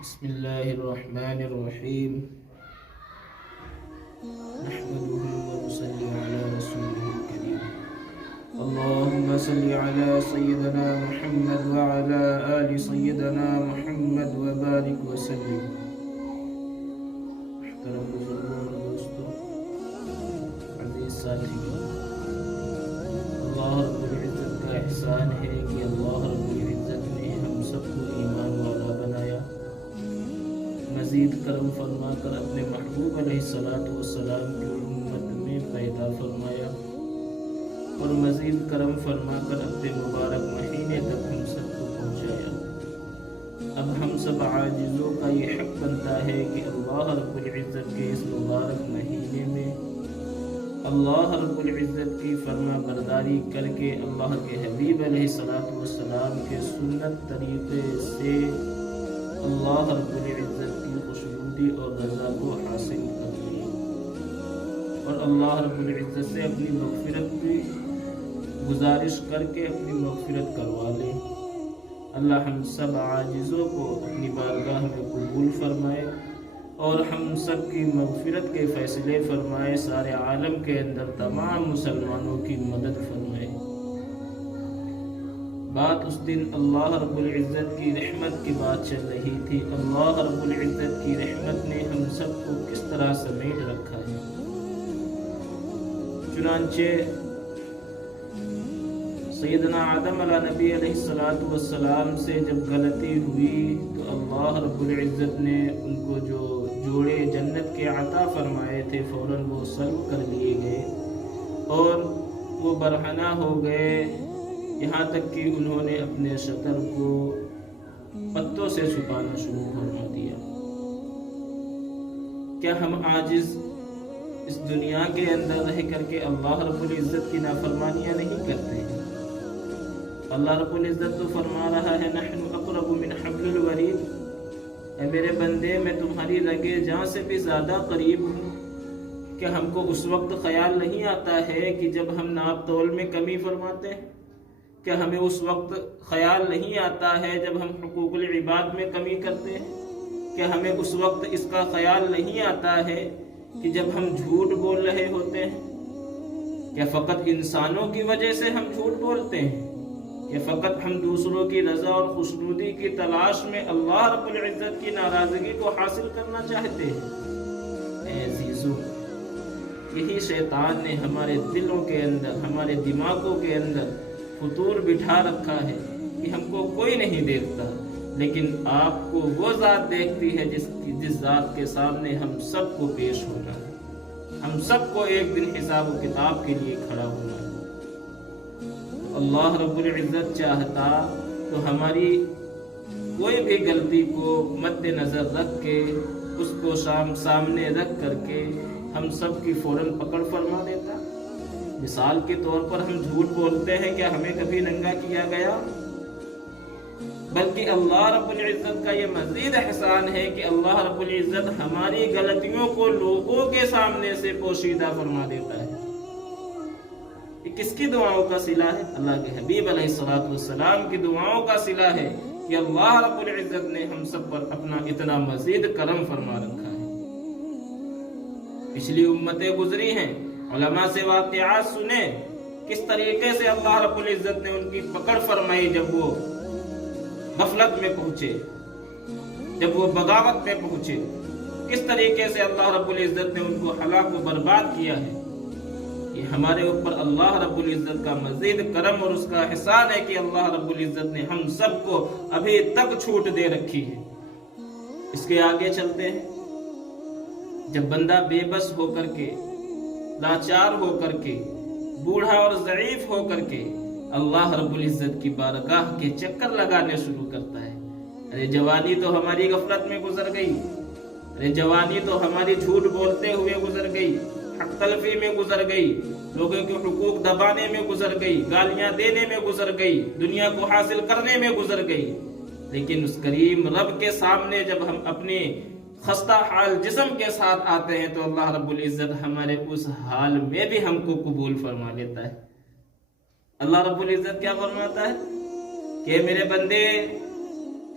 بسم الله الرحمن الرحيم نحمده ونصلي على رسوله الكريم اللهم صل على سيدنا محمد وعلى آل سيدنا محمد وبارك وسلم. محترم بزرگوں اور دوستوں، عزیز ساتھیوں، اللہ رب العزت کا احسان ہے کہ اللہ رب العزت نے ہم سب کو ایمان والا بنایا، مزید کرم فرما کر اپنے محبوب علیہ السلام کی امت میں پیدا فرمایا اور مزید کرم فرما کر اپنے مبارک مہینے تک ہم سب کو پہنچایا۔ اب ہم سب عاجزوں کا یہ حق بنتا ہے کہ اللہ رب العزت کے اس مبارک مہینے میں اللہ رب العزت کی فرما برداری کر کے اللہ کے حبیب علیہ السلام کے سنت طریقے سے اللہ رب العزت کی خوشنودی اور رضا کو حاصل کر لیں اور اللہ رب العزت سے اپنی مغفرت کی گزارش کر کے اپنی مغفرت کروا لیں۔ اللہ ہم سب عاجزوں کو اپنی بارگاہ میں قبول فرمائے اور ہم سب کی مغفرت کے فیصلے فرمائے، سارے عالم کے اندر تمام مسلمانوں کی مدد فرمائے۔ بات اس دن اللہ رب العزت کی رحمت کی بات چل رہی تھی۔ اللہ رب العزت کی رحمت نے ہم سب کو کس طرح سمیٹ رکھا ہے۔ چنانچہ سیدنا آدم علیہ نبی علیہ السلام سے جب غلطی ہوئی تو اللہ رب العزت نے ان کو جو جوڑے جنت کے عطا فرمائے تھے فوراً وہ سلب کر لیے گئے اور وہ برہنہ ہو گئے، یہاں تک کہ انہوں نے اپنے شکر کو پتوں سے چھپانا شروع فرما دیا۔ کیا ہم عاجز اس دنیا کے اندر رہ کر کے اللہ رب العزت کی نافرمانیاں نہیں کرتے ہیں؟ اللہ رب العزت تو فرما رہا ہے نحن اقرب من حبل الورید، اے میرے بندے میں تمہاری رگے جاں سے بھی زیادہ قریب ہوں۔ کیا ہم کو اس وقت خیال نہیں آتا ہے کہ جب ہم ناپ تول میں کمی فرماتے ہیں؟ کیا ہمیں اس وقت خیال نہیں آتا ہے جب ہم حقوق العباد میں کمی کرتے ہیں؟ کیا ہمیں اس وقت اس کا خیال نہیں آتا ہے کہ جب ہم جھوٹ بول رہے ہوتے ہیں؟ کیا فقط انسانوں کی وجہ سے ہم جھوٹ بولتے ہیں؟ کہ فقط ہم دوسروں کی رضا اور خوشنودی کی تلاش میں اللہ رب العزت کی ناراضگی کو حاصل کرنا چاہتے ہیں؟ اے عزیزو، یہی شیطان نے ہمارے دلوں کے اندر، ہمارے دماغوں کے اندر فطور بٹھا رکھا ہے کہ ہم کو کوئی نہیں دیکھتا، لیکن آپ کو وہ ذات دیکھتی ہے جس ذات کے سامنے ہم سب کو پیش ہونا ہے، ہم سب کو ایک دن حساب و کتاب کے لیے کھڑا ہونا ہے۔ اللہ رب العزت چاہتا تو ہماری کوئی بھی غلطی کو مد نظر رکھ کے اس کو سامنے رکھ کر کے ہم سب کی فوراً پکڑ فرما دیتا۔ مثال کے طور پر ہم جھوٹ بولتے ہیں، کیا ہمیں کبھی ننگا کیا گیا؟ بلکہ اللہ رب العزت کا یہ مزید احسان ہے کہ اللہ رب العزت ہماری غلطیوں کو لوگوں کے سامنے سے پوشیدہ فرما دیتا ہے۔ یہ کس کی دعاؤں کا صلہ ہے؟ اللہ کے حبیب علیہ السلام کی دعاؤں کا صلہ ہے کہ اللہ رب العزت نے ہم سب پر اپنا اتنا مزید کرم فرما رکھا ہے۔ پچھلی امتیں گزری ہیں، علماء سے واقعات سنیں کس طریقے سے اللہ رب العزت نے ان کی پکڑ فرمائی جب وہ غفلت میں پہنچے، جب وہ بغاوت میں پہنچے، کس طریقے سے اللہ رب العزت نے ان کو ہلاک و برباد کیا ہے۔ یہ ہمارے اوپر اللہ رب العزت کا مزید کرم اور اس کا احسان ہے کہ اللہ رب العزت نے ہم سب کو ابھی تک چھوٹ دے رکھی ہے۔ اس کے آگے چلتے ہیں۔ جب بندہ بے بس ہو کر کے، لاچار ہو کر کے، بوڑھا اور ضعیف ہو کر کے اللہ رب العزت کی بارگاہ کے چکر لگانے شروع کرتا ہے، ارے جوانی تو ہماری غفلت میں گزر گئی، ارے جوانی تو ہماری جھوٹ بولتے ہوئے گزر گئی، حق تلفی میں گزر گئی، لوگوں کے حقوق دبانے میں گزر گئی، گالیاں دینے میں گزر گئی، دنیا کو حاصل کرنے میں گزر گئی۔ لیکن اس کریم رب کے سامنے جب ہم اپنے خستہ حال جسم کے ساتھ آتے ہیں تو اللہ رب العزت ہمارے اس حال میں بھی ہم کو قبول فرما لیتا ہے۔ اللہ رب العزت کیا فرماتا ہے کہ میرے بندے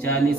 40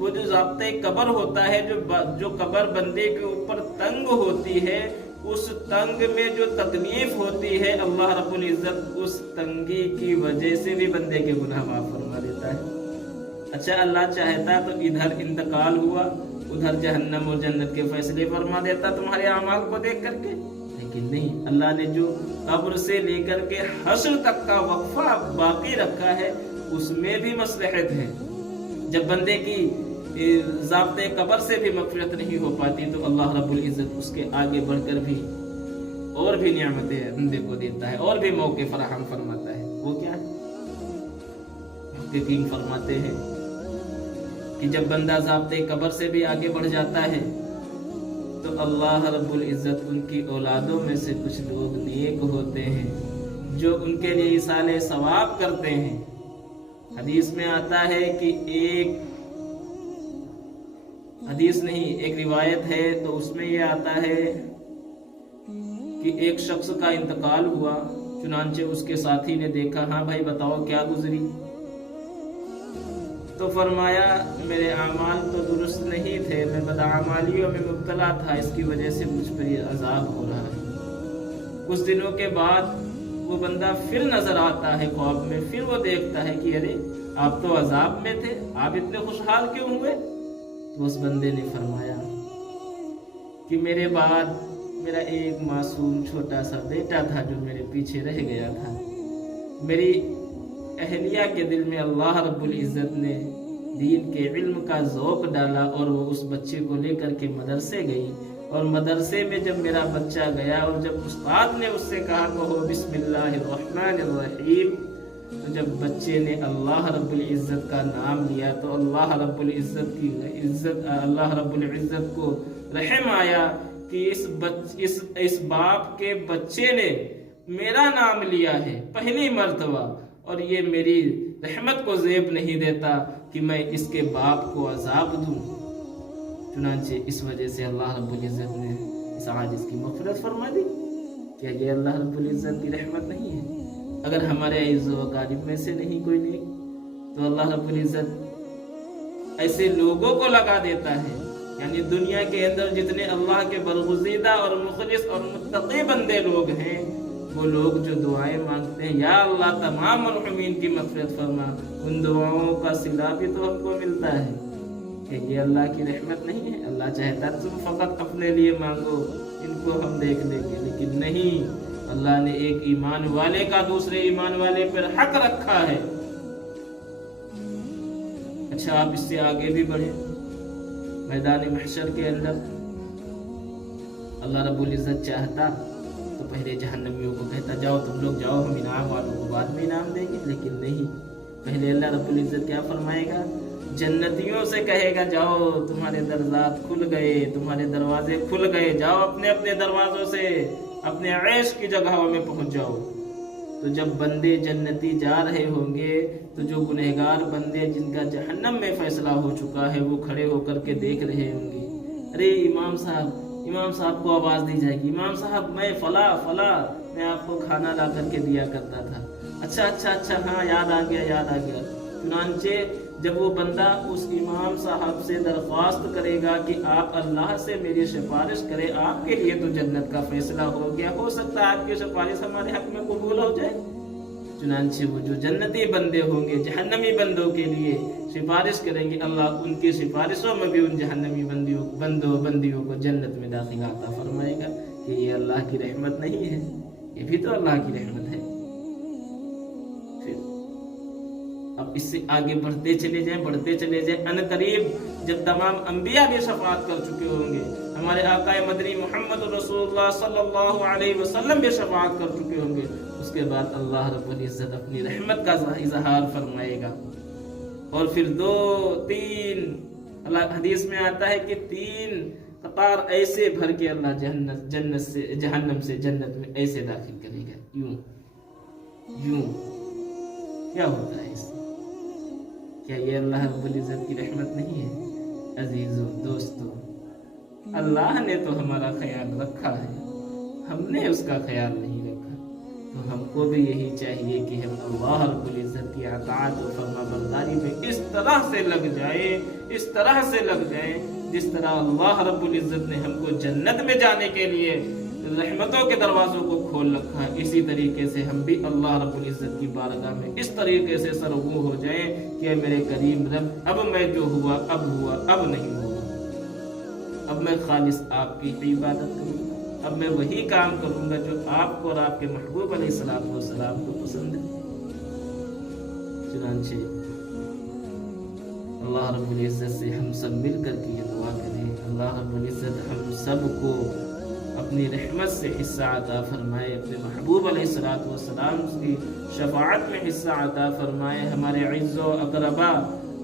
وہ جو ضابطۂ قبر ہوتا ہے، جو قبر بندے کے اوپر تنگ ہوتی ہے، اس تنگ میں جو تکلیف ہوتی ہے، اللہ رب العزت اس تنگی کی وجہ سے بھی بندے کے گناہ معاف فرما دیتا ہے۔ اچھا، اللہ چاہتا تو ادھر انتقال ہوا، ادھر جہنم اور جنت کے فیصلے فرما دیتا تمہارے اعمال کو دیکھ کر کے، لیکن نہیں، اللہ نے جو قبر سے لے کر کے حشر تک کا وقفہ باقی رکھا ہے، اس میں بھی مصلحت ہے۔ جب بندے کی ضابطۂ قبر سے بھی مغفرت نہیں ہو پاتی تو اللہ رب العزت اس کے آگے بڑھ کر بھی اور بھی نعمتیں بندے کو دیتا ہے، اور بھی موقع فراہم فرماتا ہے۔ وہ کیا ہے؟ محققین فرماتے ہیں کہ جب بندہ ضابطۂ قبر سے بھی آگے بڑھ جاتا ہے تو اللہ رب العزت ان کی اولادوں میں سے کچھ لوگ نیک ہوتے ہیں جو ان کے لیے ایصال ثواب کرتے ہیں۔ حدیث میں آتا ہے کہ ایک روایت ہے تو اس میں یہ آتا ہے کہ ایک شخص کا انتقال ہوا، چنانچہ اس کے ساتھی نے دیکھا، ہاں بھائی بتاؤ کیا گزری؟ تو فرمایا میرے اعمال تو درست نہیں تھے، میں بدعمالیوں میں مبتلا تھا، اس کی وجہ سے مجھ پر یہ عذاب ہو رہا ہے۔ کچھ دنوں کے بعد وہ بندہ پھر نظر آتا ہے خواب میں، پھر وہ دیکھتا ہے کہ ارے آپ تو عذاب میں تھے، آپ اتنے خوشحال کیوں ہوئے؟ تو اس بندے نے فرمایا کہ میرے بعد میرا ایک معصوم چھوٹا سا بیٹا تھا جو میرے پیچھے رہ گیا تھا۔ میری اہلیہ کے دل میں اللہ رب العزت نے دین کے علم کا ذوق ڈالا اور وہ اس بچے کو لے کر کے مدرسے گئی، اور مدرسے میں جب میرا بچہ گیا اور جب استاد نے اس سے کہا کہو بسم اللہ الرحمن الرحیم، تو جب بچے نے اللہ رب العزت کا نام لیا تو اللہ رب العزت کو رحم آیا کہ اس باپ کے بچے نے میرا نام لیا ہے پہلی مرتبہ، اور یہ میری رحمت کو زیب نہیں دیتا کہ میں اس کے باپ کو عذاب دوں۔ چنانچہ اس وجہ سے اللہ رب العزت نے اس عاجز کی مغفرت فرما دی۔ کیا یہ اللہ رب العزت کی رحمت نہیں ہے؟ اگر ہمارے عزیز و اقارب میں سے نہیں کوئی نیک تو اللہ رب العزت ایسے لوگوں کو لگا دیتا ہے، یعنی دنیا کے اندر جتنے اللہ کے برگزیدہ اور مخلص اور متقی بندے لوگ ہیں، وہ لوگ جو دعائیں مانگتے ہیں یا اللہ تمام مرحومین کی مغفرت فرما، ان دعاؤں کا صلہ بھی تو ہم کو ملتا ہے۔ کہ یہ اللہ کی رحمت نہیں ہے؟ اللہ چاہتا ہے تم فقط اپنے لیے مانگو، ان کو ہم دیکھ لیں گے، لیکن نہیں، اللہ نے ایک ایمان والے کا دوسرے ایمان والے پر حق رکھا ہے۔ اچھا، آپ اس سے آگے بھی بڑھیں، میدان محشر کے اندر اللہ رب العزت چاہتا تو پہلے جہنمیوں کو کہتا جاؤ تم لوگ جاؤ، ہم انعام والوں کو بعد میں انعام دیں گے، لیکن نہیں، پہلے اللہ رب العزت کیا فرمائے گا؟ جنتیوں سے کہے گا جاؤ تمہارے درجات کھل گئے، تمہارے دروازے کھل گئے، جاؤ اپنے اپنے دروازوں سے اپنے عیش کی جگہوں میں پہنچ جاؤ۔ تو جب بندے جنتی جا رہے ہوں گے تو جو گنہگار بندے جن کا جہنم میں فیصلہ ہو چکا ہے وہ کھڑے ہو کر کے دیکھ رہے ہوں گے، ارے امام صاحب کو آواز دی جائے گی، امام صاحب میں فلاں میں آپ کو کھانا لا کر کے دیا کرتا تھا، اچھا ہاں یاد آ گیا۔ چنانچہ جب وہ بندہ اس امام صاحب سے درخواست کرے گا کہ آپ اللہ سے میری سفارش کریں، آپ کے لیے تو جنت کا فیصلہ ہو گیا، ہو سکتا ہے آپ کی سفارش ہمارے حق میں قبول ہو جائے۔ چنانچہ وہ جو جنتی بندے ہوں گے جہنمی بندوں کے لیے سفارش کریں گے، اللہ ان کی سفارشوں میں بھی ان جہنمی بندیوں کو جنت میں داخلہ عطا فرمائے گا۔ کہ یہ اللہ کی رحمت نہیں ہے؟ یہ بھی تو اللہ کی رحمت ہے۔ اب اس سے آگے بڑھتے چلے جائیں، ان قریب جب تمام انبیاء بھی شفاعت کر چکے ہوں گے، ہمارے آقا مدنی محمد رسول اللہ صلی اللہ علیہ وسلم بھی شفاعت کر چکے ہوں گے، اس کے بعد اللہ رب العزت اپنی رحمت کا اظہار فرمائے گا، اور پھر 2-3 اللہ حدیث میں آتا ہے کہ 3 قطار ایسے بھر کے اللہ جہنم سے جنت میں ایسے داخل کرے گا، یوں کیا ہوتا ہے اس سے؟ کیا یہ اللہ رب العزت کی رحمت نہیں ہے؟ عزیزو دوستو، اللہ نے تو ہمارا خیال رکھا ہے، ہم نے اس کا خیال نہیں رکھا۔ تو ہم کو بھی یہی چاہیے کہ ہم اللہ رب العزت کی اطاعت و فرما برداری میں اس طرح سے لگ جائیں جس طرح اللہ رب العزت نے ہم کو جنت میں جانے کے لیے رحمتوں کے دروازوں کو کھول رکھا ہے، اسی طریقے سے ہم بھی اللہ رب العزت کی بارگاہ میں اس طریقے سے سرگو ہو جائیں کہ میرے کریم رب، اب میں جو ہوا اب نہیں ہوگا، اب میں خالص آپ کی عبادت کروں گا، اب میں وہی کام کروں گا جو آپ کو اور آپ کے محبوب علیہ السلام کو پسند ہے۔ چنانچہ اللہ رب العزت سے ہم سب مل کر کے یہ دعا کریں، اللہ رب العزت ہم سب کو اپنی رحمت سے حصہ عطا فرمائے، اپنے محبوب علیہ السلام کی شفاعت میں حصہ عطا فرمائے، ہمارے عز و اقربا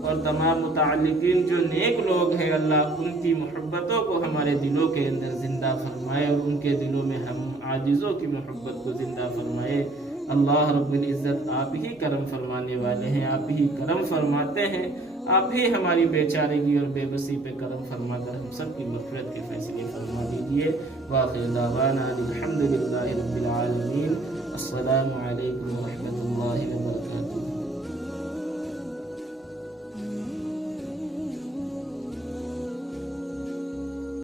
اور تمام متعلقین جو نیک لوگ ہیں اللہ ان کی محبتوں کو ہمارے دلوں کے اندر زندہ فرمائے اور ان کے دلوں میں ہم عاجزوں کی محبت کو زندہ فرمائے۔ اللہ رب العزت آپ ہی کرم فرمانے والے ہیں، آپ ہی کرم فرماتے ہیں، آپ ہی ہماری بیچارگی اور بے بسی پہ کرم فرما کر ہم سب کی مغفرت کے فیصلے فرما دیجیے۔ وآخر دعوانا الحمدللہ رب العالمین۔ السلام علیکم ورحمۃ